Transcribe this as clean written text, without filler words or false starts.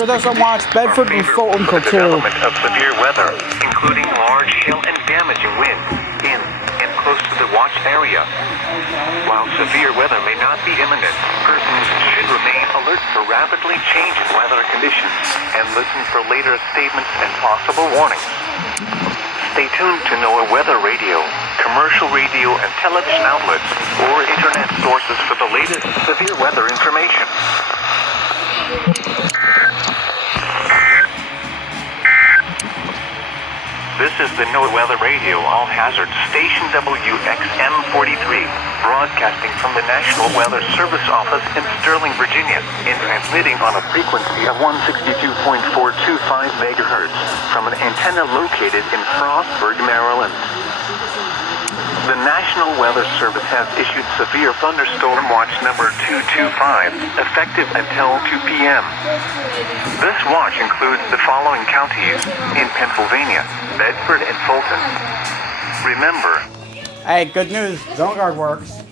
For those that watch, Bedford and Fulton for the Couture. development of severe weather, including large hail and damaging winds in and close to the watch area. While severe weather may not be imminent, persons should remain alert for rapidly changing weather conditions and listen for later statements and possible warnings. Stay tuned to NOAA Weather Radio, commercial radio and television outlets, or internet sources for the latest severe weather information. This is the NOAA Weather Radio All-Hazard Station WXM43, broadcasting from the National Weather Service Office in Sterling, Virginia, and transmitting on a frequency of 162.425 megahertz from an antenna located in Frostburg, Maryland. The National Weather Service has issued severe thunderstorm watch number 225, effective until 2 p.m. This watch includes the following counties in Pennsylvania: Bedford and Fulton. Remember, Hey, good news. Zone Guard works.